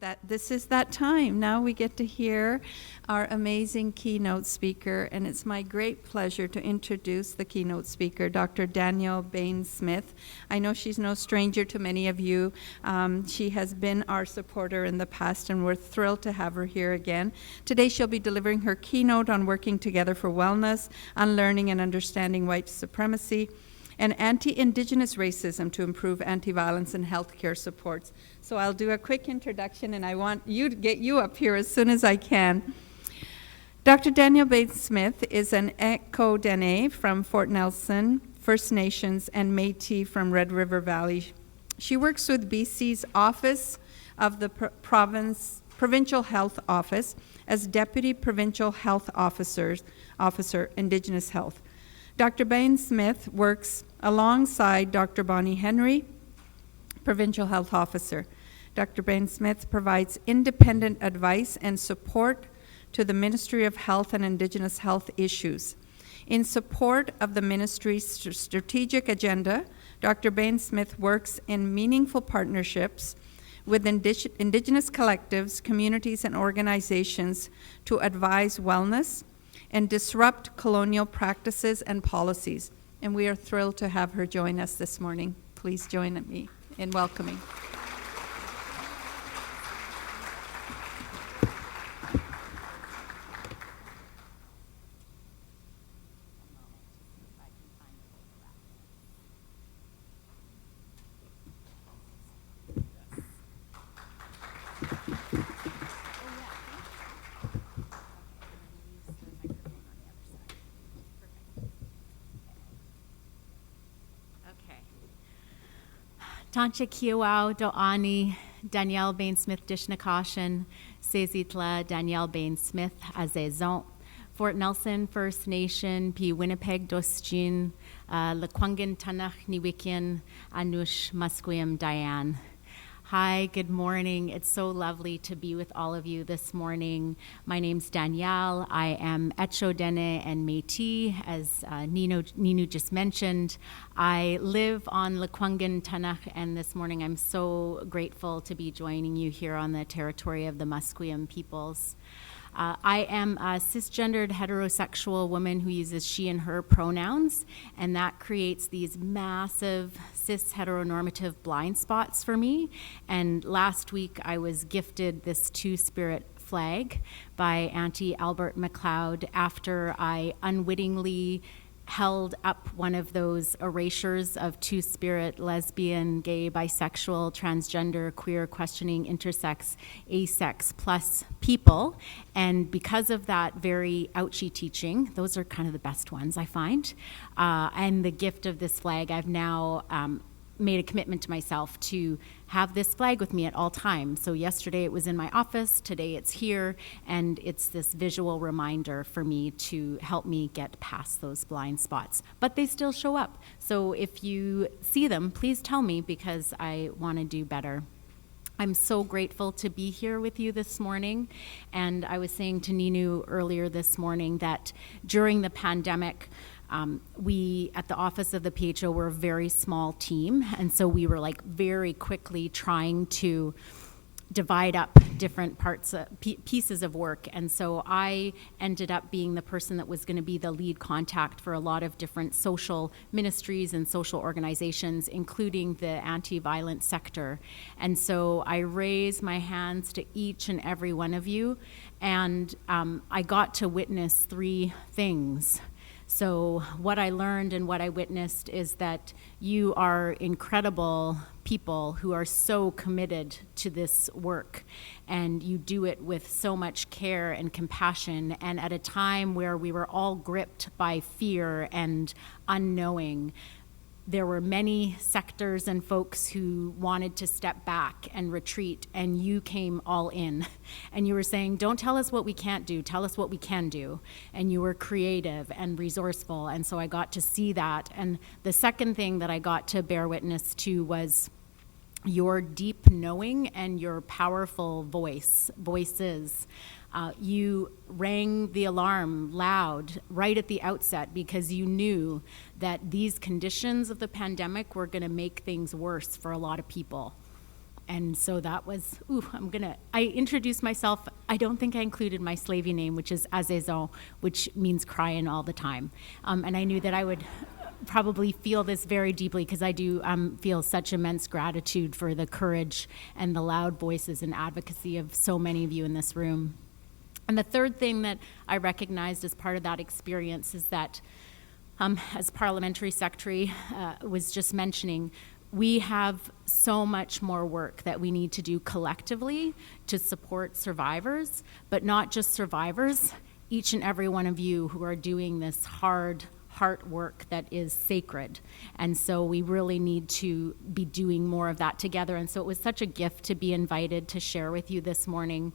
That this is that time. Now we get to hear our amazing keynote speaker, and it's my great pleasure to introduce the keynote speaker, Dr. Danièle Behn Smith. I know she's no stranger to many of you. She has been our supporter in the past, and we're thrilled to have her here again. Today she'll be delivering her keynote on working together for wellness, unlearning and understanding white supremacy, and anti-Indigenous racism to improve anti-violence and healthcare supports. So I'll do a quick introduction, and I want you to get you up here as soon as I can. Dr. Danièle Behn Smith is an Eh Cho Dene from Fort Nelson, First Nations, and Métis from Red River Valley. She works with BC's Office of the Provincial Health Office as Deputy Provincial Health Officer, Indigenous Health. Dr. Behn Smith works alongside Dr. Bonnie Henry, Provincial Health Officer. Dr. Behn Smith provides independent advice and support to the Ministry of Health and Indigenous Health issues. In support of the ministry's strategic agenda, Dr. Behn Smith works in meaningful partnerships with Indigenous collectives, communities, and organizations to advise wellness and disrupt colonial practices and policies. And we are thrilled to have her join us this morning. Please join me in welcoming. Tancha Kiawau Do'ani, Danièle Behn Smith Dishnakashan, Sezitla Danièle Behn Smith Azezon, Fort Nelson First Nation, Pi Winnipeg Dostjin, Lekwungen Tanach Niwikian, Anush Musqueam Diane. Hi, good morning. It's so lovely to be with all of you this morning. My name's Danièle. I am Eh Cho Dene and Métis, as Ninu just mentioned. I live on Lekwungen Tanach, and this morning I'm so grateful to be joining you here on the territory of the Musqueam peoples. I am a cisgendered heterosexual woman who uses she and her pronouns, and that creates these massive cis heteronormative blind spots for me. And last week I was gifted this two-spirit flag by Auntie Albert McLeod after I unwittingly held up one of those erasures of two-spirit, lesbian, gay, bisexual, transgender, queer, questioning, intersex, asex, plus people. And because of that very ouchy teaching, those are kind of the best ones I find, and the gift of this flag, I've now made a commitment to myself to have this flag with me at all times. So yesterday it was in my office, today it's here, and it's this visual reminder for me to help me get past those blind spots. But they still show up. So if you see them, please tell me, because I want to do better. I'm so grateful to be here with you this morning. And I was saying to Ninu earlier this morning that during the pandemic, we at the Office of the PHO were a very small team, and so we were like very quickly trying to divide up different parts, pieces of work. And so I ended up being the person that was going to be the lead contact for a lot of different social ministries and social organizations, including the anti-violence sector. And so I raised my hands to each and every one of you, and I got to witness three things. So what I learned and what I witnessed is that you are incredible people who are so committed to this work, and you do it with so much care and compassion, and at a time where we were all gripped by fear and unknowing. There were many sectors and folks who wanted to step back and retreat, and you came all in. And you were saying, don't tell us what we can't do, tell us what we can do. And you were creative and resourceful, and so I got to see that. And the second thing that I got to bear witness to was your deep knowing and your powerful voices. You rang the alarm loud right at the outset because you knew that these conditions of the pandemic were going to make things worse for a lot of people. And so that was, I introduced myself. I don't think I included my slavey name, which is Azezon, which means crying all the time. And I knew that I would probably feel this very deeply because I do feel such immense gratitude for the courage and the loud voices and advocacy of so many of you in this room. And the third thing that I recognized as part of that experience is that, as Parliamentary Secretary was just mentioning, we have so much more work that we need to do collectively to support survivors, but not just survivors, each and every one of you who are doing this hard heart work that is sacred. And so we really need to be doing more of that together. And so it was such a gift to be invited to share with you this morning.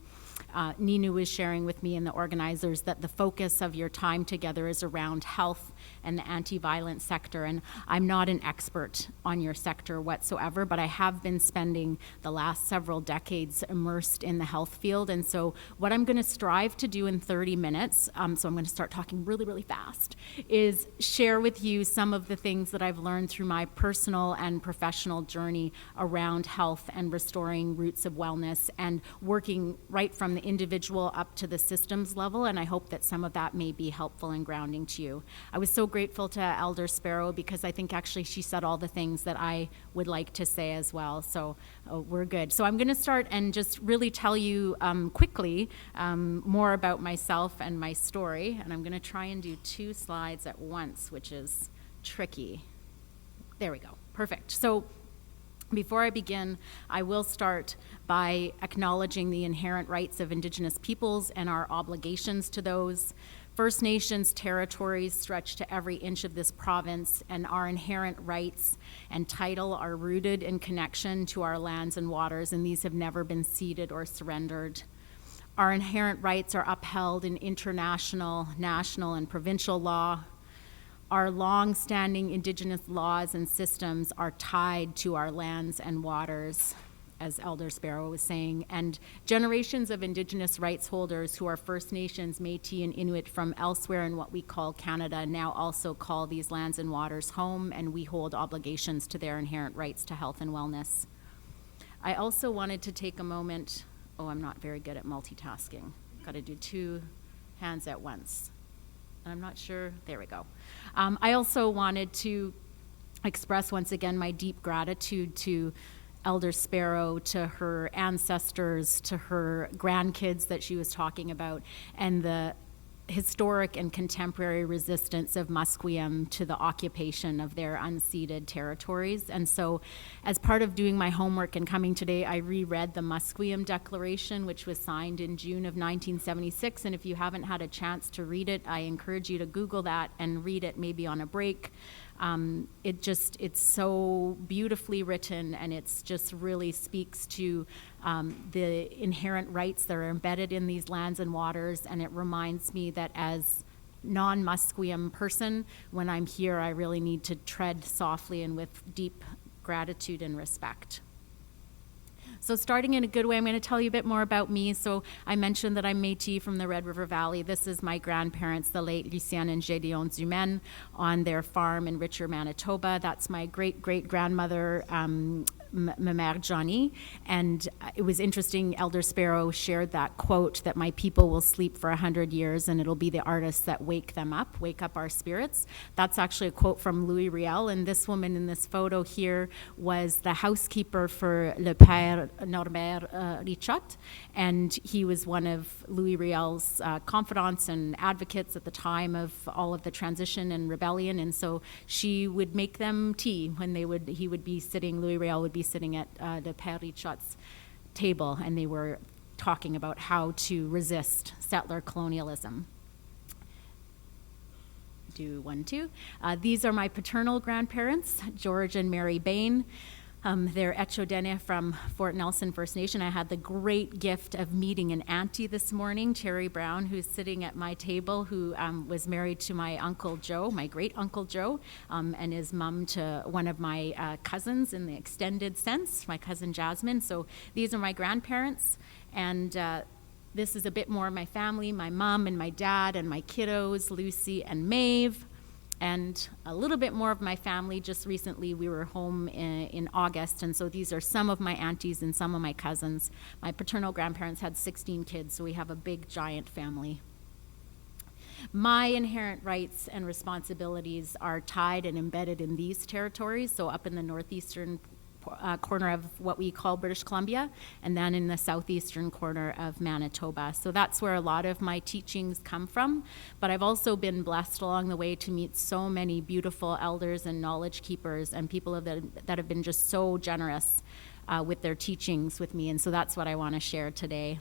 Ninu was sharing with me and the organizers that the focus of your time together is around health and the anti-violence sector. And I'm not an expert on your sector whatsoever, but I have been spending the last several decades immersed in the health field. And so what I'm going to strive to do in 30 minutes, so I'm going to start talking really, really fast, is share with you some of the things that I've learned through my personal and professional journey around health and restoring roots of wellness and working right from the individual up to the systems level. And I hope that some of that may be helpful and grounding to you. I was so grateful to Elder Sparrow because I think actually she said all the things that I would like to say as well. So we're good. So I'm going to start and just really tell you quickly more about myself and my story. And I'm going to try and do 2 slides at once, which is tricky. There we go. Perfect. So before I begin, I will start by acknowledging the inherent rights of Indigenous peoples and our obligations to those. First Nations territories stretch to every inch of this province, and our inherent rights and title are rooted in connection to our lands and waters, and these have never been ceded or surrendered. Our inherent rights are upheld in international, national, and provincial law. Our long-standing Indigenous laws and systems are tied to our lands and waters, as Elder Sparrow was saying, and generations of Indigenous rights holders who are First Nations, Métis, and Inuit from elsewhere in what we call Canada now also call these lands and waters home, and we hold obligations to their inherent rights to health and wellness. I also wanted to take a moment, I'm not very good at multitasking. Got to do 2 hands at once. I'm not sure, there we go. I also wanted to express once again my deep gratitude to Elder Sparrow, to her ancestors, to her grandkids that she was talking about, and the historic and contemporary resistance of Musqueam to the occupation of their unceded territories. And so as part of doing my homework and coming today, I reread the Musqueam Declaration, which was signed in June of 1976. And if you haven't had a chance to read it, I encourage you to Google that and read it maybe on a break. It's so beautifully written, and it's just really speaks to the inherent rights that are embedded in these lands and waters, and it reminds me that as non-Musqueam person, when I'm here, I really need to tread softly and with deep gratitude and respect. So starting in a good way, I'm going to tell you a bit more about me. So I mentioned that I'm Métis from the Red River Valley. This is my grandparents, the late Lucien and Gédéon Zumen, on their farm in Richer, Manitoba. That's my great-great-grandmother, Mère Johnny. And it was interesting, Elder Sparrow shared that quote that my people will sleep for 100 years and it'll be the artists that wake up our spirits. That's actually a quote from Louis Riel, and this woman in this photo here was the housekeeper for Le Père Norbert Richot, and he was one of Louis Riel's confidants and advocates at the time of all of the transition and rebellion, and so she would make them tea when he would be sitting, Louis Riel would be sitting at the Père Richot's table, and they were talking about how to resist settler colonialism. Do 1, 2. These are my paternal grandparents, George and Mary Behn. They're Eh Cho Dene from Fort Nelson First Nation. I had the great gift of meeting an auntie this morning, Terry Brown, who's sitting at my table, who was married to my Uncle Joe, my great Uncle Joe, and is mom to one of my cousins in the extended sense, my cousin Jasmine. So these are my grandparents, and this is a bit more of my family, my mom and my dad and my kiddos, Lucy and Maeve. and a little bit more of my family. Just recently, we were home in August, and so these are some of my aunties and some of my cousins. My paternal grandparents had 16 kids, so we have a big, giant family. My inherent rights and responsibilities are tied and embedded in these territories, so up in the northeastern corner of what we call British Columbia, and then in the southeastern corner of Manitoba. So that's where a lot of my teachings come from, but I've also been blessed along the way to meet so many beautiful elders and knowledge keepers and people that have been just so generous with their teachings with me, and so that's what I want to share today.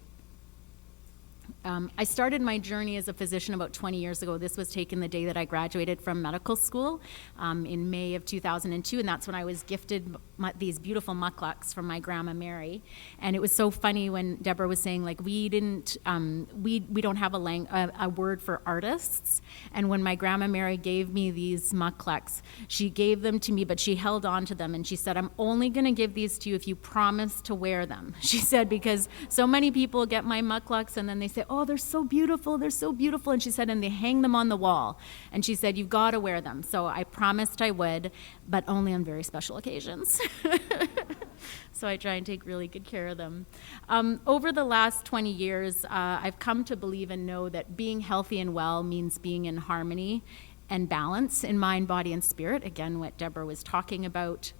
I started my journey as a physician about 20 years ago. This was taken the day that I graduated from medical school in May of 2002, and that's when I was gifted these beautiful mucklucks from my grandma Mary. And it was so funny when Deborah was saying, like, we don't have a word for artists. And when my grandma Mary gave me these mucklucks, she gave them to me, but she held on to them, and she said, I'm only going to give these to you if you promise to wear them. She said, because so many people get my mucklucks and then they say, oh, they're so beautiful, they're so beautiful. And she said, and they hang them on the wall. And she said, you've got to wear them. So I promised I would, but only on very special occasions. So I try and take really good care of them. Over the last 20 years, I've come to believe and know that being healthy and well means being in harmony and balance in mind, body, and spirit. Again, what Deborah was talking about.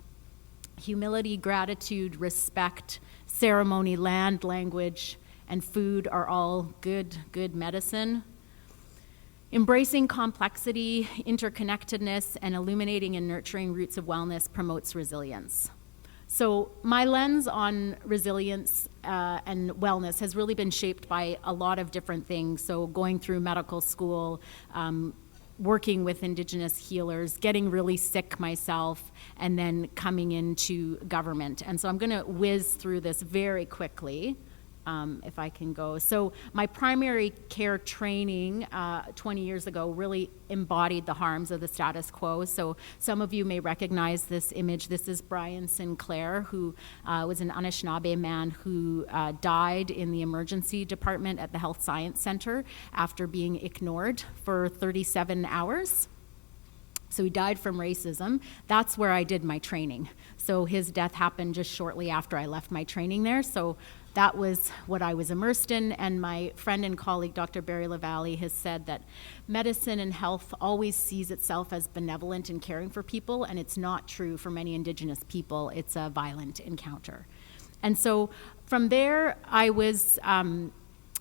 Humility, gratitude, respect, ceremony, land, language, and food are all good medicine. Embracing complexity, interconnectedness, and illuminating and nurturing roots of wellness promotes resilience. So my lens on resilience and wellness has really been shaped by a lot of different things. So going through medical school, working with Indigenous healers, getting really sick myself, and then coming into government. And so I'm going to whiz through this very quickly. If I can go. So my primary care training 20 years ago really embodied the harms of the status quo. So some of you may recognize this image. This is Brian Sinclair, who was an Anishinaabe man who died in the emergency department at the Health Science Center after being ignored for 37 hours. So he died from racism. That's where I did my training. So his death happened just shortly after I left my training there. So that was what I was immersed in, and my friend and colleague, Dr. Barry LaValle, has said that medicine and health always sees itself as benevolent in caring for people, and it's not true for many Indigenous people. It's a violent encounter. And so from there, I was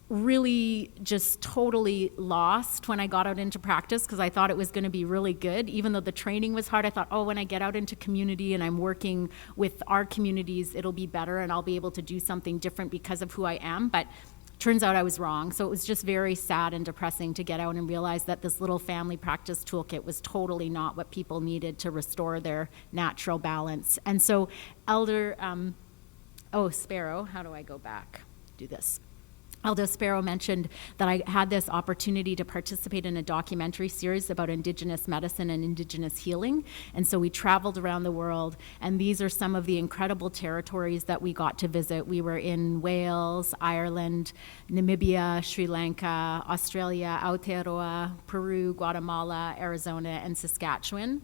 really just totally lost when I got out into practice, because I thought it was going to be really good. Even though the training was hard, I thought, oh, when I get out into community and I'm working with our communities, it'll be better and I'll be able to do something different because of who I am. But turns out I was wrong. So it was just very sad and depressing to get out and realize that this little family practice toolkit was totally not what people needed to restore their natural balance. And so Elder, Sparrow, how do I go back? Do this. Elder Sparrow mentioned that I had this opportunity to participate in a documentary series about Indigenous medicine and Indigenous healing. And so we traveled around the world, and these are some of the incredible territories that we got to visit. We were in Wales, Ireland, Namibia, Sri Lanka, Australia, Aotearoa, Peru, Guatemala, Arizona, and Saskatchewan.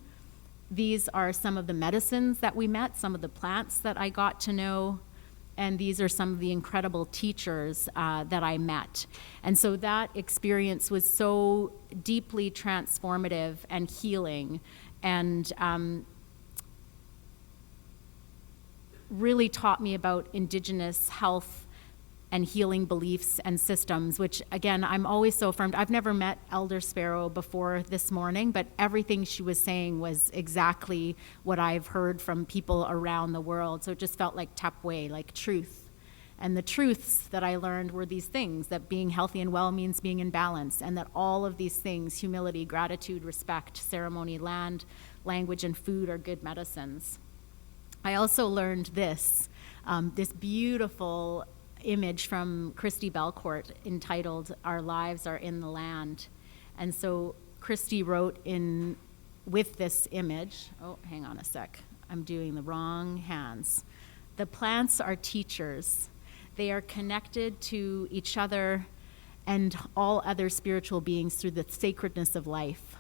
These are some of the medicines that we met, some of the plants that I got to know, and these are some of the incredible teachers that I met. And so that experience was so deeply transformative and healing, and really taught me about Indigenous health and healing beliefs and systems, which, again, I'm always so affirmed. I've never met Elder Sparrow before this morning, but everything she was saying was exactly what I've heard from people around the world. So it just felt like tapwe, like truth. And the truths that I learned were these things, that being healthy and well means being in balance, and that all of these things, humility, gratitude, respect, ceremony, land, language, and food, are good medicines. I also learned this beautiful image from Christy Belcourt entitled "Our Lives Are in the Land." And so Christy wrote with this image, hang on a sec, I'm doing the wrong hands. The plants are teachers. They are connected to each other and all other spiritual beings through the sacredness of life.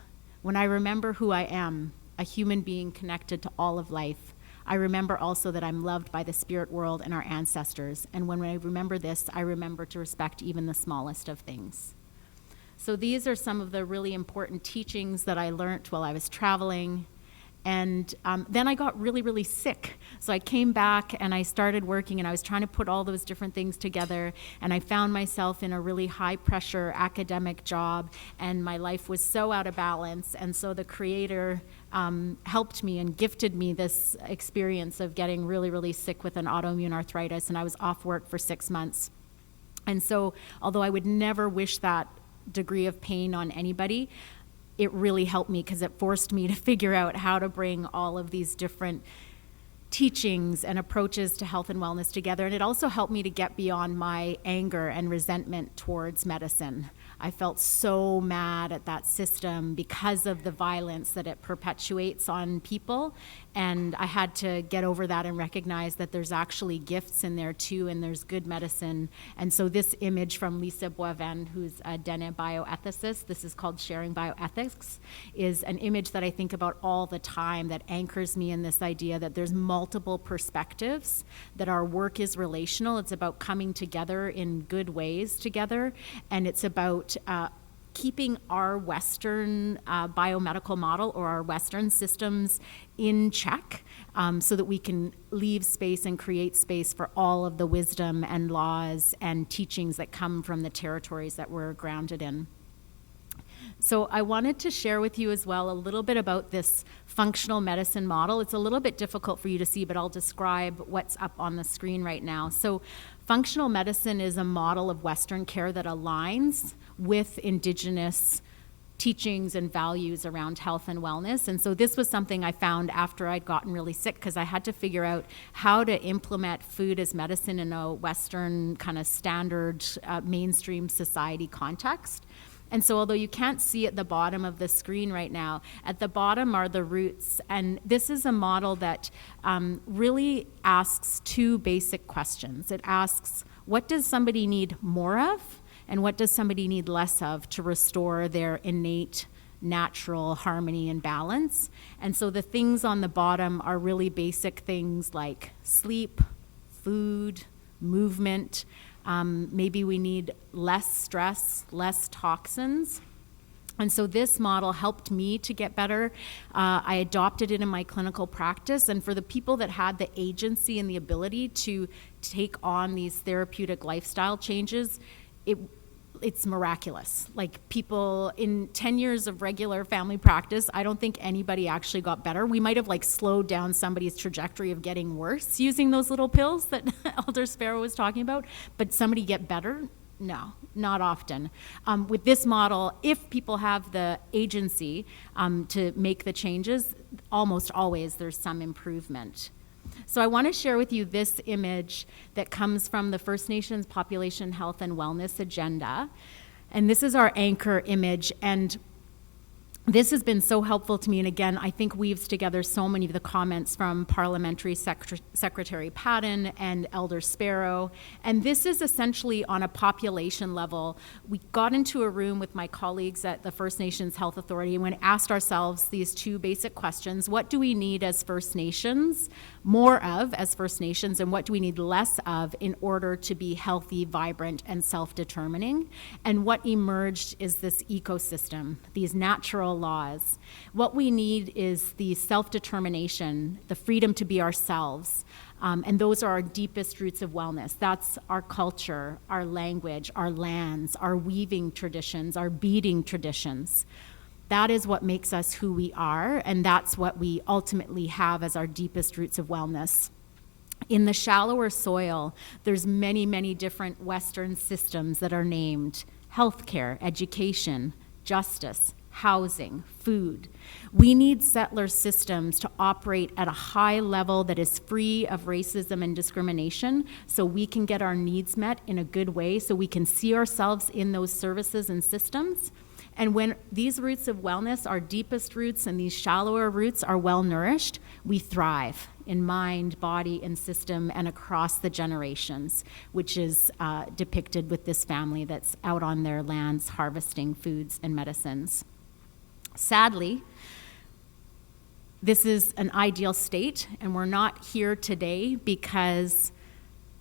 When I remember who I am, a human being connected to all of life, I remember also that I'm loved by the spirit world and our ancestors. And when I remember this, I remember to respect even the smallest of things. So these are some of the really important teachings that I learned while I was traveling. And then I got really, really sick. So I came back and I started working, and I was trying to put all those different things together. And I found myself in a really high pressure academic job, and my life was so out of balance. And so the Creator helped me and gifted me this experience of getting really, really sick with an autoimmune arthritis. And I was off work for 6 months. And so although I would never wish that degree of pain on anybody, it really helped me because it forced me to figure out how to bring all of these different teachings and approaches to health and wellness together. And it also helped me to get beyond my anger and resentment towards medicine. I felt so mad at that system because of the violence that it perpetuates on people. And I had to get over that and recognize that there's actually gifts in there too, and there's good medicine. And so this image from Lisa Boivin, who's a Dene bioethicist, this is called Sharing Bioethics, is an image that I think about all the time that anchors me in this idea that there's multiple perspectives, that our work is relational. It's about coming together in good ways together, and it's about keeping our Western biomedical model or our Western systems in check, so that we can leave space and create space for all of the wisdom and laws and teachings that come from the territories that we're grounded in. So I wanted to share with you as well a little bit about this functional medicine model. It's a little bit difficult for you to see, but I'll describe what's up on the screen right now. So functional medicine is a model of Western care that aligns with Indigenous teachings and values around health and wellness. And so this was something I found after I'd gotten really sick, because I had to figure out how to implement food as medicine in a Western kind of standard mainstream society context. And so although you can't see at the bottom of the screen right now, at the bottom are the roots. And this is a model that really asks two basic questions. It asks, what does somebody need more of? And what does somebody need less of to restore their innate natural harmony and balance? And so the things on the bottom are really basic things like sleep, food, movement. Maybe we need less stress, less toxins. And so this model helped me to get better. I adopted it in my clinical practice. And for the people that had the agency and the ability to take on these therapeutic lifestyle changes, it's miraculous. Like, people in 10 years of regular family practice, I don't think anybody actually got better. We might have slowed down somebody's trajectory of getting worse using those little pills that Elder Sparrow was talking about, but somebody get better? No, not often. With this model, if people have the agency to make the changes, almost always there's some improvement. So I want to share with you this image that comes from the First Nations Population Health and Wellness Agenda. And this is our anchor image. And this has been so helpful to me, and again, I think weaves together so many of the comments from Parliamentary Secretary Patton and Elder Sparrow. And this is essentially on a population level. We got into a room with my colleagues at the First Nations Health Authority and we asked ourselves these two basic questions. What do we need as First Nations, more of as First Nations, and what do we need less of in order to be healthy, vibrant, and self-determining? And what emerged is this ecosystem, these natural laws. What we need is the self-determination, the freedom to be ourselves, and those are our deepest roots of wellness. That's our culture, our language, our lands, our weaving traditions, our beading traditions. That is what makes us who we are, and that's what we ultimately have as our deepest roots of wellness. In the shallower soil, there's many, many different Western systems that are named healthcare, education, justice, housing, food. We need settler systems to operate at a high level that is free of racism and discrimination, so we can get our needs met in a good way, so we can see ourselves in those services and systems. And when these roots of wellness, our deepest roots, and these shallower roots are well nourished, we thrive in mind, body, and system, and across the generations, which is depicted with this family that's out on their lands harvesting foods and medicines. Sadly, this is an ideal state, and we're not here today because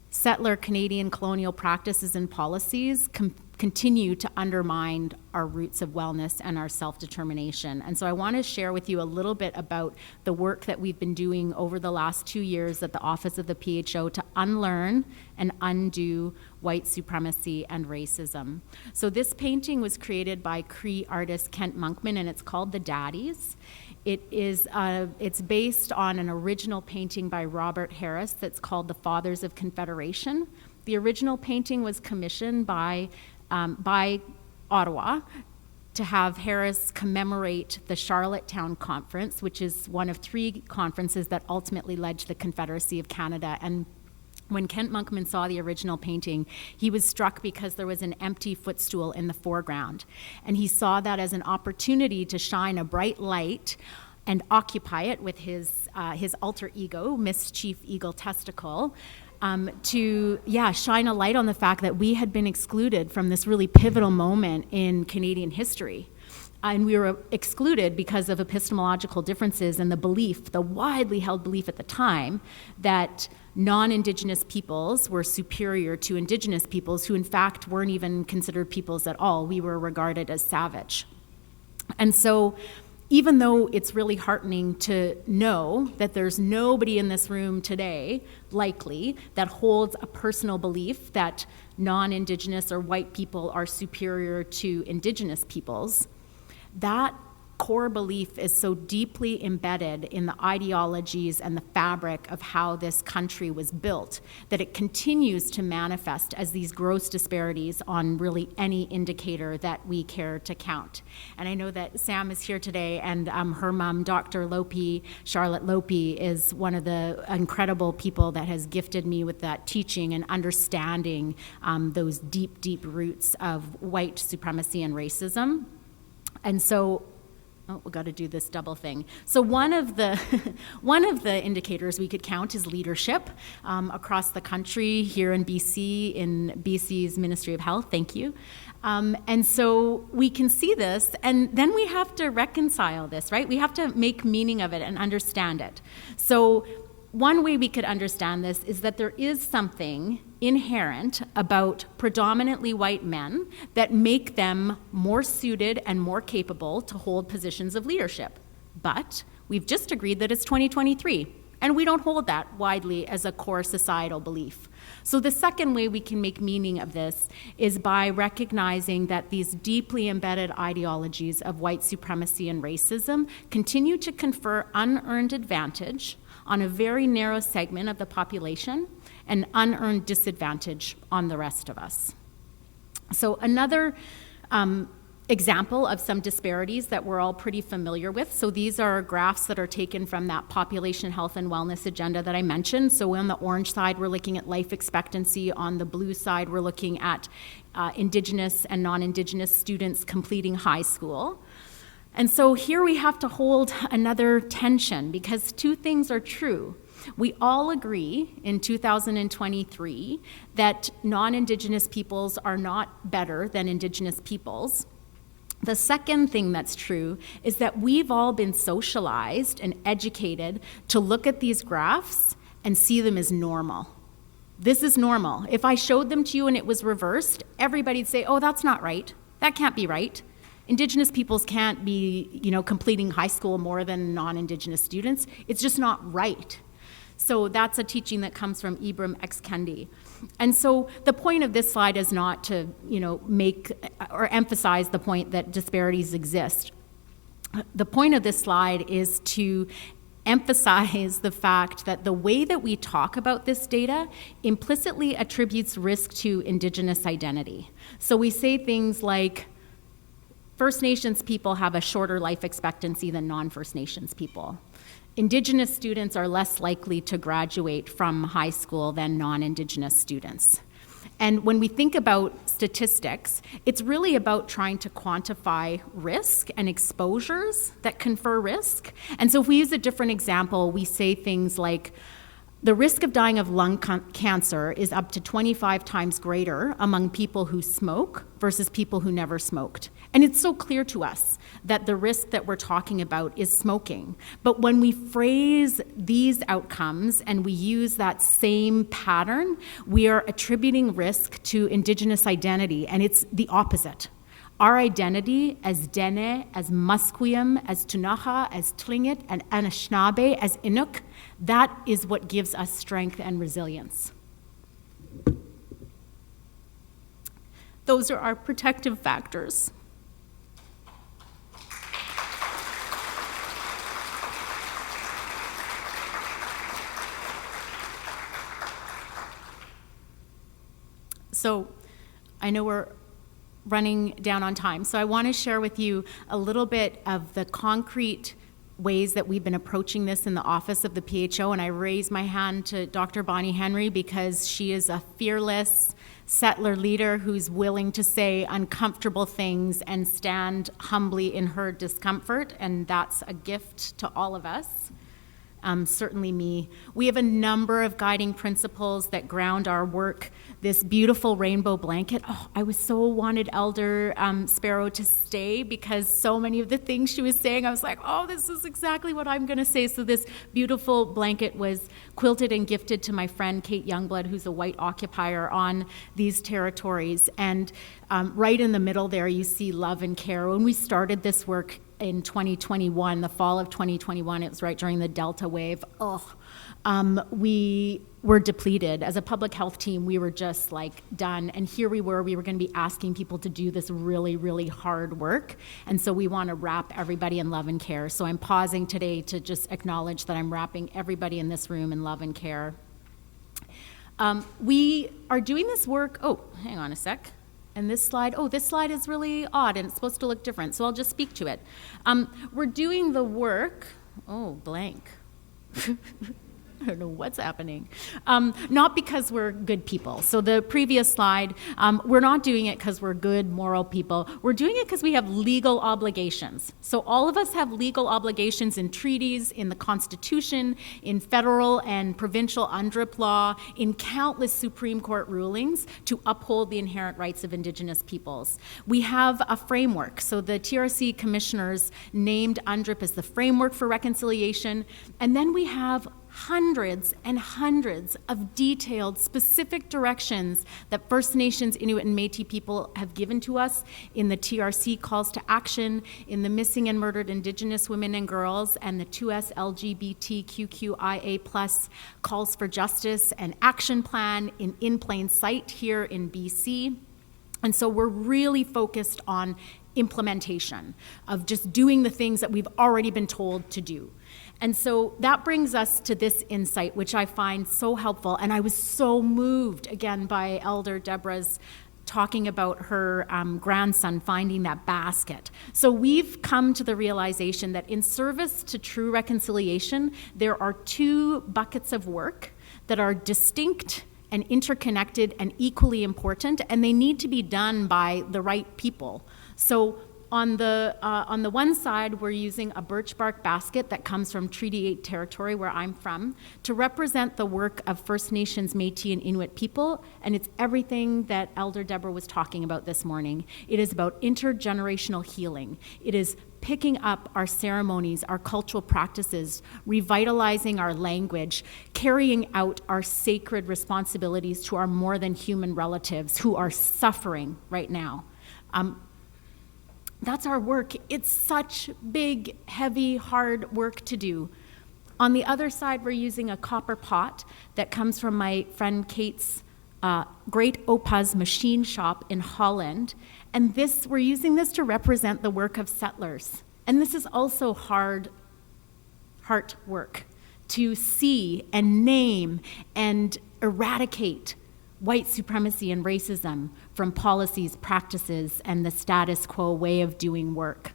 settler Canadian colonial practices and policies continue to undermine our roots of wellness and our self-determination. And so I want to share with you a little bit about the work that we've been doing over the last 2 years at the Office of the PHO to unlearn and undo white supremacy and racism. So this painting was created by Cree artist Kent Monkman, and it's called The Daddies. It's based on an original painting by Robert Harris that's called The Fathers of Confederation. The original painting was commissioned by Ottawa to have Harris commemorate the Charlottetown Conference, which is one of 3 conferences that ultimately led to the Confederacy of Canada. And when Kent Monkman saw the original painting, he was struck because there was an empty footstool in the foreground. And he saw that as an opportunity to shine a bright light and occupy it with his alter ego, Mischief Eagle Testicle, to shine a light on the fact that we had been excluded from this really pivotal moment in Canadian history. And we were excluded because of epistemological differences and the widely held belief at the time that non-Indigenous peoples were superior to Indigenous peoples, who in fact weren't even considered peoples at all. We were regarded as savage. And so even though it's really heartening to know that there's nobody in this room today, likely, that holds a personal belief that non-Indigenous or white people are superior to Indigenous peoples, that core belief is so deeply embedded in the ideologies and the fabric of how this country was built that it continues to manifest as these gross disparities on really any indicator that we care to count. And I know that Sam is here today, and her mom, Dr. Lopi, Charlotte Lopi, is one of the incredible people that has gifted me with that teaching and understanding those deep, deep roots of white supremacy and racism. And so, we've got to do this double thing. So one of the indicators we could count is leadership across the country, here in BC, in BC's Ministry of Health. Thank you. And so we can see this, and then we have to reconcile this, right? We have to make meaning of it and understand it. So one way we could understand this is that there is something inherent about predominantly white men that make them more suited and more capable to hold positions of leadership. But we've just agreed that it's 2023, and we don't hold that widely as a core societal belief. So the second way we can make meaning of this is by recognizing that these deeply embedded ideologies of white supremacy and racism continue to confer unearned advantage on a very narrow segment of the population and unearned disadvantage on the rest of us. So another example of some disparities that we're all pretty familiar with. So these are graphs that are taken from that population health and wellness agenda that I mentioned. So on the orange side, we're looking at life expectancy. On the blue side, we're looking at Indigenous and non-Indigenous students completing high school. And so here we have to hold another tension, because 2 things are true. We all agree in 2023 that non-Indigenous peoples are not better than Indigenous peoples. The second thing that's true is that we've all been socialized and educated to look at these graphs and see them as normal. This is normal. If I showed them to you and it was reversed, everybody'd say, oh, that's not right. That can't be right. Indigenous peoples can't be, completing high school more than non-Indigenous students. It's just not right. So that's a teaching that comes from Ibram X. Kendi. And so the point of this slide is not to, make or emphasize the point that disparities exist. The point of this slide is to emphasize the fact that the way that we talk about this data implicitly attributes risk to Indigenous identity. So we say things like, First Nations people have a shorter life expectancy than non-First Nations people. Indigenous students are less likely to graduate from high school than non-Indigenous students. And when we think about statistics, it's really about trying to quantify risk and exposures that confer risk. And so if we use a different example, we say things like, The risk of dying of lung cancer is up to 25 times greater among people who smoke versus people who never smoked. And it's so clear to us that the risk that we're talking about is smoking. But when we phrase these outcomes and we use that same pattern, we are attributing risk to Indigenous identity, and it's the opposite. Our identity as Dene, as Musqueam, as Tunaha, as Tlingit, and Anishinaabe, as Inuk, that is what gives us strength and resilience. Those are our protective factors. So I know we're running down on time, so I want to share with you a little bit of the concrete ways that we've been approaching this in the office of the PHO, and I raise my hand to Dr. Bonnie Henry because she is a fearless settler leader who's willing to say uncomfortable things and stand humbly in her discomfort, and that's a gift to all of us. Certainly me. We have a number of guiding principles that ground our work. This beautiful rainbow blanket. Oh, I was so wanted Elder Sparrow to stay because so many of the things she was saying, I was like, oh, this is exactly what I'm going to say. So this beautiful blanket was quilted and gifted to my friend Kate Youngblood, who's a white occupier on these territories. And right in the middle there, you see love and care. When we started this work in 2021, the fall of 2021, it was right during the Delta wave. We were depleted. As a public health team, we were just like done. And here we were going to be asking people to do this really, really hard work. And so we want to wrap everybody in love and care. So I'm pausing today to just acknowledge that I'm wrapping everybody in this room in love and care. We are doing this work, hang on a sec. And this slide is really odd and it's supposed to look different, so I'll just speak to it. We're doing the work, blank. I don't know what's happening. Not because we're good people. So the previous slide, we're not doing it because we're good, moral people. We're doing it because we have legal obligations. So all of us have legal obligations in treaties, in the Constitution, in federal and provincial UNDRIP law, in countless Supreme Court rulings to uphold the inherent rights of Indigenous peoples. We have a framework. So the TRC commissioners named UNDRIP as the framework for reconciliation. And then we have hundreds and hundreds of detailed, specific directions that First Nations, Inuit, and Métis people have given to us in the TRC calls to action, in the missing and murdered Indigenous women and girls, and the 2S LGBTQIA+ calls for justice and action plan in plain sight here in BC. And so we're really focused on implementation of just doing the things that we've already been told to do. And so that brings us to this insight, which I find so helpful. And I was so moved, again, by Elder Deborah's talking about her grandson finding that basket. So we've come to the realization that in service to true reconciliation, there are two buckets of work that are distinct and interconnected and equally important, and they need to be done by the right people. So on the one side, we're using a birch bark basket that comes from Treaty 8 territory, where I'm from, to represent the work of First Nations, Métis, and Inuit people, and it's everything that Elder Deborah was talking about this morning. It is about intergenerational healing. It is picking up our ceremonies, our cultural practices, revitalizing our language, carrying out our sacred responsibilities to our more than human relatives who are suffering right now. That's our work. It's such big, heavy, hard work to do. On the other side, we're using a copper pot that comes from my friend Kate's Great Opaz machine shop in Holland. And we're using this to represent the work of settlers. And this is also heart work, to see and name and eradicate white supremacy and racism from policies, practices, and the status quo way of doing work.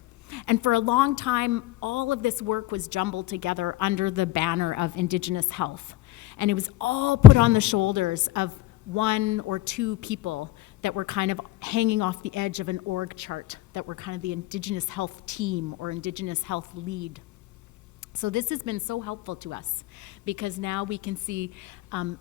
And for a long time, all of this work was jumbled together under the banner of Indigenous Health. And it was all put on the shoulders of one or two people that were kind of hanging off the edge of an org chart, that were kind of the Indigenous Health team or Indigenous Health lead. So this has been so helpful to us because now we can see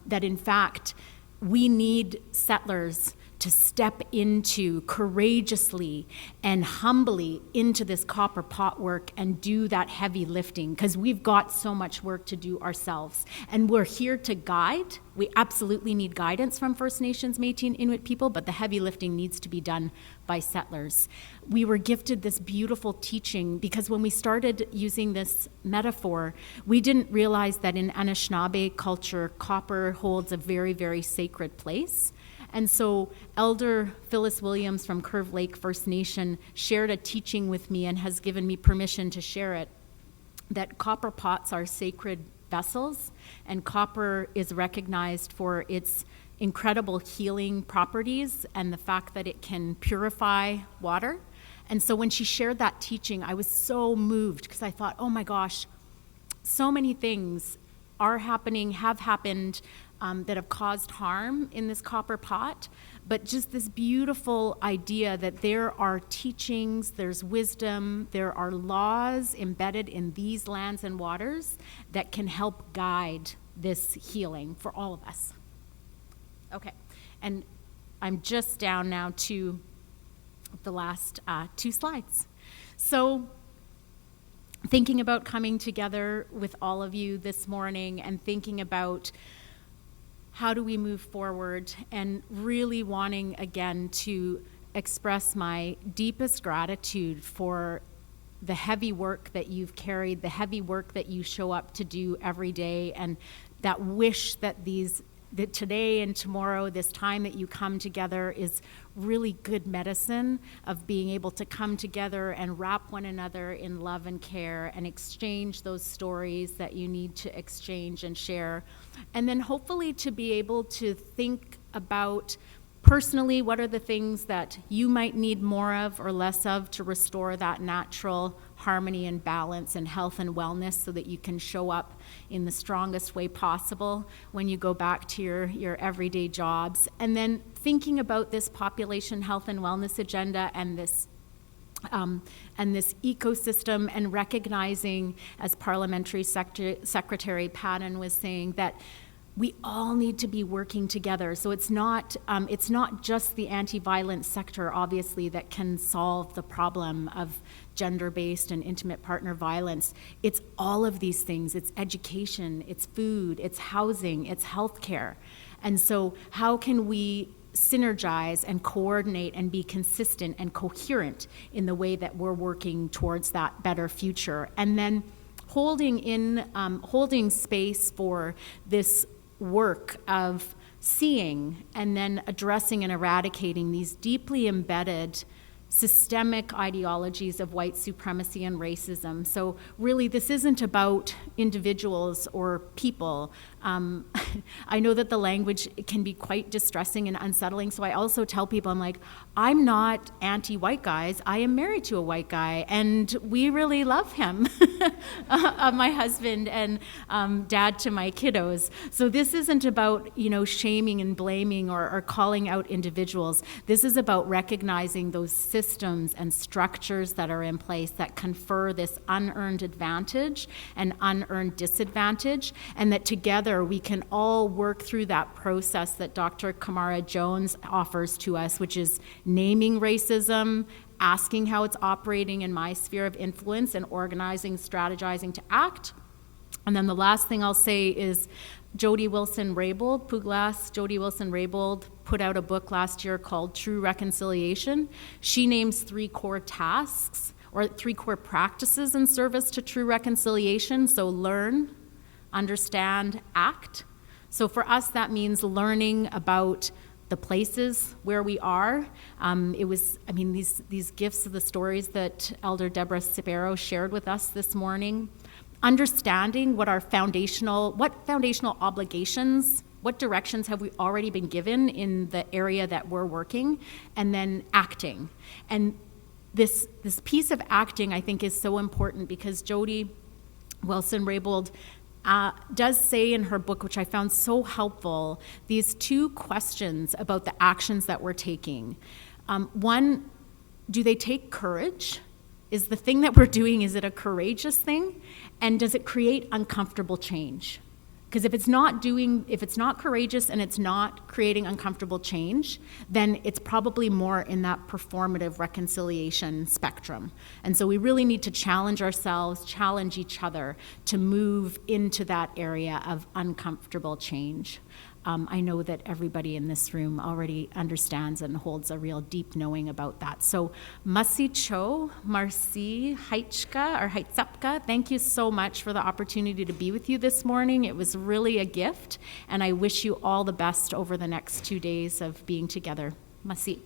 that in fact we need settlers to step into courageously and humbly into this copper pot work and do that heavy lifting, because we've got so much work to do ourselves. And we're here to guide. We absolutely need guidance from First Nations, Métis, and Inuit people, but the heavy lifting needs to be done by settlers. We were gifted this beautiful teaching because when we started using this metaphor, we didn't realize that in Anishinaabe culture, copper holds a very, very sacred place. And so Elder Phyllis Williams from Curve Lake First Nation shared a teaching with me and has given me permission to share it, that copper pots are sacred vessels, and copper is recognized for its incredible healing properties and the fact that it can purify water. And so when she shared that teaching, I was so moved because I thought, oh my gosh, so many things are happening, have happened, that have caused harm in this copper pot, but just this beautiful idea that there are teachings, there's wisdom, there are laws embedded in these lands and waters that can help guide this healing for all of us. Okay, and I'm just down now to the last 2 slides. So thinking about coming together with all of you this morning and thinking about how do we move forward, and really wanting again to express my deepest gratitude for the heavy work that you've carried, the heavy work that you show up to do every day, and that wish that that today and tomorrow, this time that you come together is really good medicine of being able to come together and wrap one another in love and care and exchange those stories that you need to exchange and share. And then hopefully to be able to think about personally what are the things that you might need more of or less of to restore that natural harmony and balance and health and wellness so that you can show up in the strongest way possible when you go back to your everyday jobs. And then thinking about this population health and wellness agenda and this ecosystem, and recognizing, as Parliamentary Secretary Patton was saying, that we all need to be working together. So it's not just the anti-violence sector, obviously, that can solve the problem of gender-based and intimate partner violence. It's all of these things. It's education, it's food, it's housing, it's healthcare. And so how can we synergize and coordinate and be consistent and coherent in the way that we're working towards that better future? And then holding space for this work of seeing and then addressing and eradicating these deeply embedded systemic ideologies of white supremacy and racism. So really, this isn't about individuals or people. I know that the language can be quite distressing and unsettling, so I also tell people, I'm like, I'm not anti-white guys. I am married to a white guy, and we really love him, my husband and dad to my kiddos. So this isn't about, shaming and blaming or calling out individuals. This is about recognizing those systems and structures that are in place that confer this unearned advantage and unearned disadvantage, and that together we can all work through that process that Dr. Kamara Jones offers to us, which is naming racism, asking how it's operating in my sphere of influence, and organizing, strategizing to act. And then the last thing I'll say is Jody Wilson-Raybould, Puglas, Jody Wilson-Raybould put out a book last year called True Reconciliation. She names 3 core tasks or 3 core practices in service to true reconciliation. So learn, understand, act. So for us, that means learning about the places where we are. These gifts of the stories that Elder Deborah Sibero shared with us this morning, understanding what foundational obligations, what directions have we already been given in the area that we're working, and then acting. And this piece of acting, I think, is so important because Jody Wilson-Raybould does say in her book, which I found so helpful, these 2 questions about the actions that we're taking. One, do they take courage? Is the thing that we're doing, is it a courageous thing? And does it create uncomfortable change? Because if it's not courageous and it's not creating uncomfortable change, then it's probably more in that performative reconciliation spectrum. And so we really need to challenge ourselves, challenge each other to move into that area of uncomfortable change. I know that everybody in this room already understands and holds a real deep knowing about that. So Masi Cho, Marci Heitzapka, thank you so much for the opportunity to be with you this morning. It was really a gift, and I wish you all the best over the next 2 days of being together. Masi.